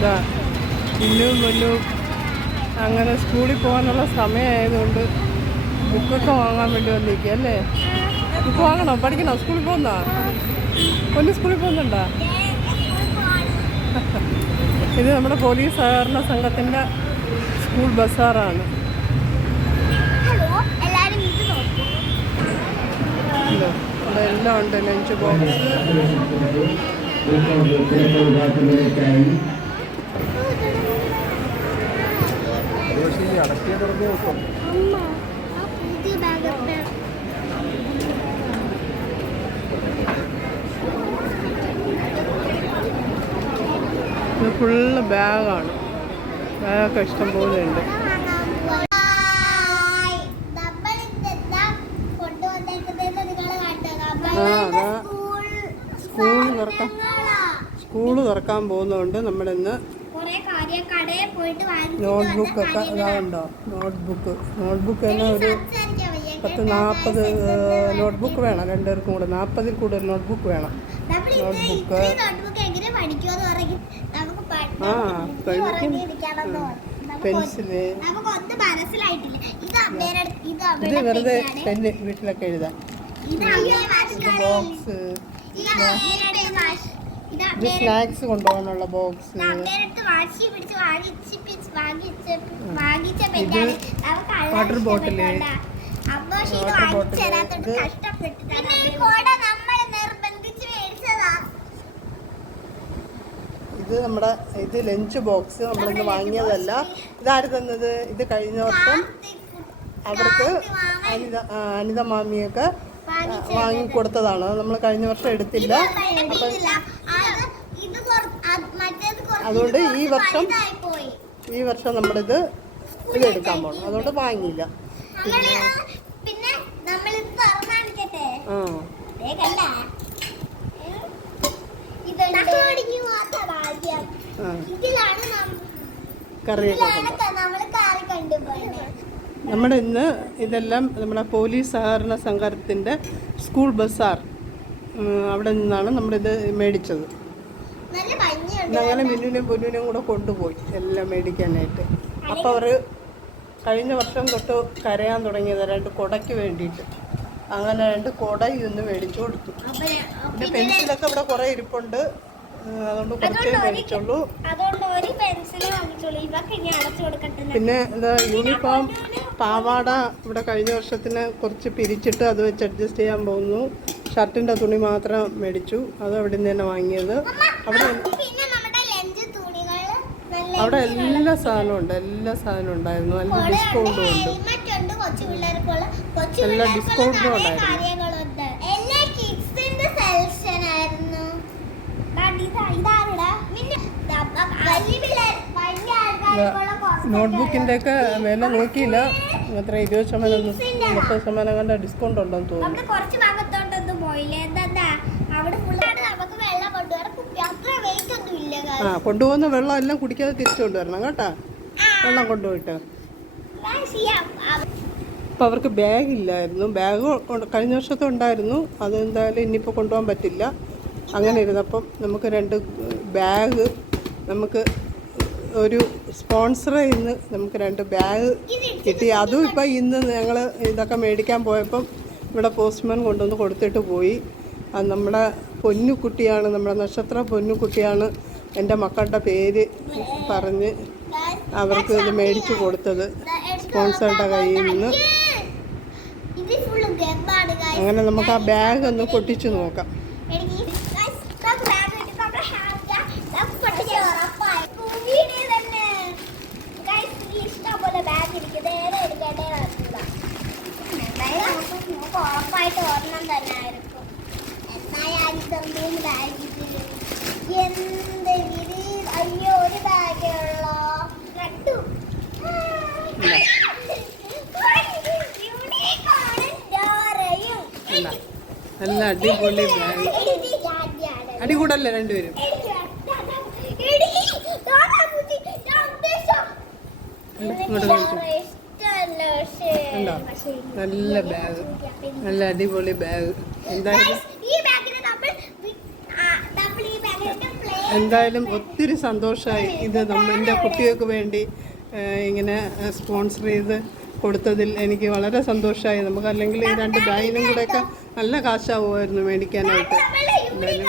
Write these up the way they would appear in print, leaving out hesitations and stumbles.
ഇതാ ഇന്നും മുന്നും അങ്ങനെ സ്കൂളിൽ പോകാനുള്ള സമയമായതുകൊണ്ട് ബുക്കൊക്കെ വാങ്ങാൻ വേണ്ടി വന്നിരിക്കുക അല്ലേ? ബുക്ക് വാങ്ങണോ? പഠിക്കണോ? സ്കൂളിൽ പോകുന്നോ? പൊന്നു സ്കൂളിൽ പോകുന്നുണ്ടോ? ഇത് നമ്മുടെ പോലീസ് സഹകരണ സംഘത്തിൻ്റെ സ്കൂൾ ബസ്സാറാണ്. ഇവിടെ എല്ലാം ഉണ്ട്. ലഞ്ച് ബോക്സ്, ഇത് ഫുള്ള് ബാഗാണ്. ബാഗൊക്കെ ഇഷ്ടംപോലെ ഉണ്ട്. സ്കൂള് തുറക്കാൻ പോകുന്നതുകൊണ്ട് നമ്മളിന്ന് നോട്ട്ബുക്കൊക്കെ ഇതാകുണ്ടോ? നോട്ട്ബുക്ക് തന്നെ ഒരു 40 നോട്ട്ബുക്ക് വേണം. രണ്ടുപേർക്കും കൂടെ 40 കൂടുതൽ നോട്ട്ബുക്ക് വേണം. നോട്ട്ബുക്ക് പെൻസില്, ഇത് വെറുതെ പെന്ന് വീട്ടിലൊക്കെ എഴുതാൻ. ബോക്സ്, ഇത് സ്നാക്സ് കൊണ്ടുപോകാനുള്ള ബോക്സ്. ഇത് വാട്ടർ ബോട്ടില്, ഇത് നമ്മുടെ ഇത് ലഞ്ച് ബോക്സ്. നമ്മളിന്ന് വാങ്ങിയതല്ല. ഇതാര് തന്നത്? ഇത് കഴിഞ്ഞ വർഷം അവർക്ക് അനിത മാമിയൊക്കെ വാങ്ങിക്കൊടുത്തതാണ്. നമ്മൾ കഴിഞ്ഞ വർഷം എടുത്തില്ല. അപ്പം അതുകൊണ്ട് ഈ വർഷം നമ്മളിത് എടുക്കാൻ പോകണം. അതുകൊണ്ട് വാങ്ങിയില്ല. നമ്മുടെ ഇന്ന് ഇതെല്ലാം നമ്മുടെ പോലീസ് സഹകരണ സംഘത്തിൻ്റെ സ്കൂൾ ബസ്സാർ. അവിടെ നിന്നാണ് നമ്മളിത് മേടിച്ചത്. ഞങ്ങളെ മിന്നുവിനെയും പൊന്നുവിനെയും കൂടെ കൊണ്ടുപോയി എല്ലാം മേടിക്കാനായിട്ട്. അപ്പോൾ അവർ കഴിഞ്ഞ വർഷം തൊട്ട് കരയാൻ തുടങ്ങിയത് 2 കുടയ്ക്ക് വേണ്ടിയിട്ട്. അങ്ങനെ 2 കുട ഇന്ന് മേടിച്ചു കൊടുത്തു. പിന്നെ പെൻസിലൊക്കെ ഇവിടെ കുറേ ഇരിപ്പുണ്ട്. അതുകൊണ്ട് കുറച്ചേ മേടിച്ചുള്ളൂ. പിന്നെ എന്താ യൂണിഫോം പാവാട ഇവിടെ കഴിഞ്ഞ വർഷത്തിന് കുറച്ച് പിരിച്ചിട്ട് അത് വെച്ച് അഡ്ജസ്റ്റ് ചെയ്യാൻ പോകുന്നു. ഷർട്ടിൻ്റെ തുണി മാത്രം മേടിച്ചു. അത് അവിടെ നിന്ന് തന്നെ വാങ്ങിയത്. അവിടെ എല്ലാ സാധനവും ഉണ്ട്. എല്ലാ സാധനവും ഉണ്ടായിരുന്നു. നല്ല ഡിസ്കൗണ്ടും ഉണ്ട്. എല്ലാ ഡിസ്കൗണ്ടും ഉണ്ടായിരുന്നു. നോട്ട്ബുക്കിൻ്റെ ഒക്കെ വില നോക്കിയില്ല. എത്ര 20% 30% കണ്ട ഡിസ്കൗണ്ട് ഉണ്ടെന്ന് തോന്നുന്നു. കൊണ്ടുപോകുന്ന വെള്ളം എല്ലാം കുടിക്കാതെ തിരിച്ചു കൊണ്ടുവരണം കേട്ടാ. വെള്ളം കൊണ്ടുപോയിട്ട് അപ്പം അവർക്ക് ബാഗ് ഇല്ലായിരുന്നു. ബാഗ് കഴിഞ്ഞ വർഷത്തെ ഉണ്ടായിരുന്നു. അതെന്തായാലും ഇനിയിപ്പോൾ കൊണ്ടുപോകാൻ പറ്റില്ല. അങ്ങനെ ഇരുന്നപ്പം നമുക്ക് 2 ബാഗ് നമുക്ക് ഒരു സ്പോൺസറിൽ നിന്ന് നമുക്ക് 2 ബാഗ് കിട്ടി. അതും ഇപ്പം ഇന്ന് ഞങ്ങൾ ഇതൊക്കെ മേടിക്കാൻ പോയപ്പം ഇവിടെ പോസ്റ്റ്മാൻ കൊണ്ടുവന്ന് കൊടുത്തിട്ട് പോയി. അത് നമ്മുടെ പൊന്നുകുട്ടിയാണ്, നമ്മുടെ നക്ഷത്ര പൊന്നുകുട്ടിയാണ് എൻ്റെ മക്കളുടെ പേര് പറഞ്ഞ് അവർക്ക് ഇത് മേടിച്ചു കൊടുത്തത് സ്പോൺസറുടെ കയ്യിൽ നിന്ന്. അങ്ങനെ നമുക്ക് ആ ബാഗ് ഒന്ന് പൊട്ടിച്ചു നോക്കാം. ഉറപ്പായിട്ട് ഒരെണ്ണം തന്നെ ആയിരിക്കും. എന്ത് അയ്യോ ഒരു ബാഗേ ഉള്ളോ? നല്ല അടിപൊളി ബാഗ്. അടികൂടല്ലേ രണ്ടുപേരും? നല്ല ബാഗ്, നല്ല അടിപൊളി ബാഗ്. എന്തായാലും എന്തായാലും ഒത്തിരി സന്തോഷമായി ഇത് എൻ്റെ കുട്ടികൾക്ക് വേണ്ടി ഇങ്ങനെ സ്പോൺസർ ചെയ്ത് കൊടുത്തതിൽ എനിക്ക് വളരെ സന്തോഷമായി. നമുക്ക് അല്ലെങ്കിൽ ഈ 2 ബാഗിനും കൂടെയൊക്കെ നല്ല കാശാവുമായിരുന്നു മേടിക്കാനായിട്ട്. എന്തായാലും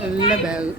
നല്ല ബാഗ്